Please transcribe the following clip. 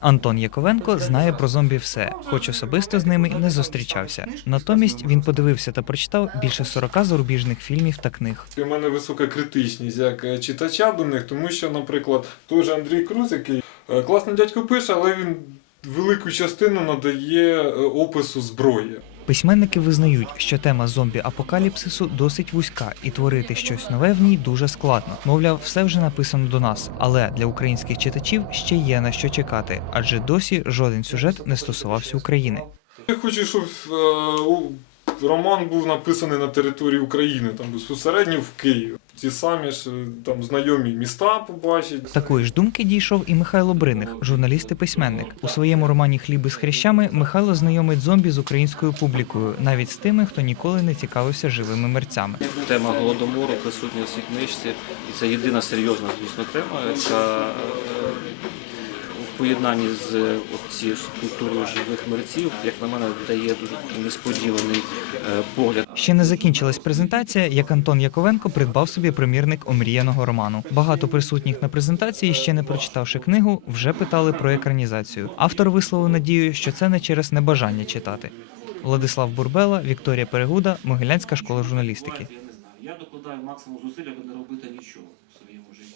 Антон Яковенко знає про зомбі все, хоч особисто з ними не зустрічався. Натомість він подивився та прочитав більше 40 зарубіжних фільмів та книг. У мене висока критичність як е, читача до них, тому що, наприклад, той же Андрій Круз, який е, класно дядько пише, але він велику частину надає е, опису зброї. Письменники визнають, що тема зомбі-апокаліпсису досить вузька, і творити щось нове в ній дуже складно. Мовляв, все вже написано до нас, але для українських читачів ще є на що чекати, адже досі жоден сюжет не стосувався України. Я хочу, щоб е, роман був написаний на території України, там безпосередньо в Києві. Ті самі ж е, там знайомі міста побачить. Такої ж думки дійшов і Михайло Бриних, журналіст і письменник. У своєму романі Хліби з хрящами Михайло знайомить зомбі з українською публікою, навіть з тими, хто ніколи не цікавився живими мерцями. Тема голодомору присутня в цій книжці, і це єдина серйозна, звісно, тема, яка е, поєднанні з е, от цією культурою живих мерців, як на мене, дає дуже несподіваний е, погляд. Ще не закінчилась презентація, як Антон Яковенко придбав собі примірник омріяного роману. Багато присутніх на презентації, ще не прочитавши книгу, вже питали про екранізацію. Автор висловив надію, що це не через небажання читати. Владислав Бурбела, Вікторія Перегуда, Могилянська школа журналістики. Я докладаю максимум зусиль, аби не робити нічого в своєму житті.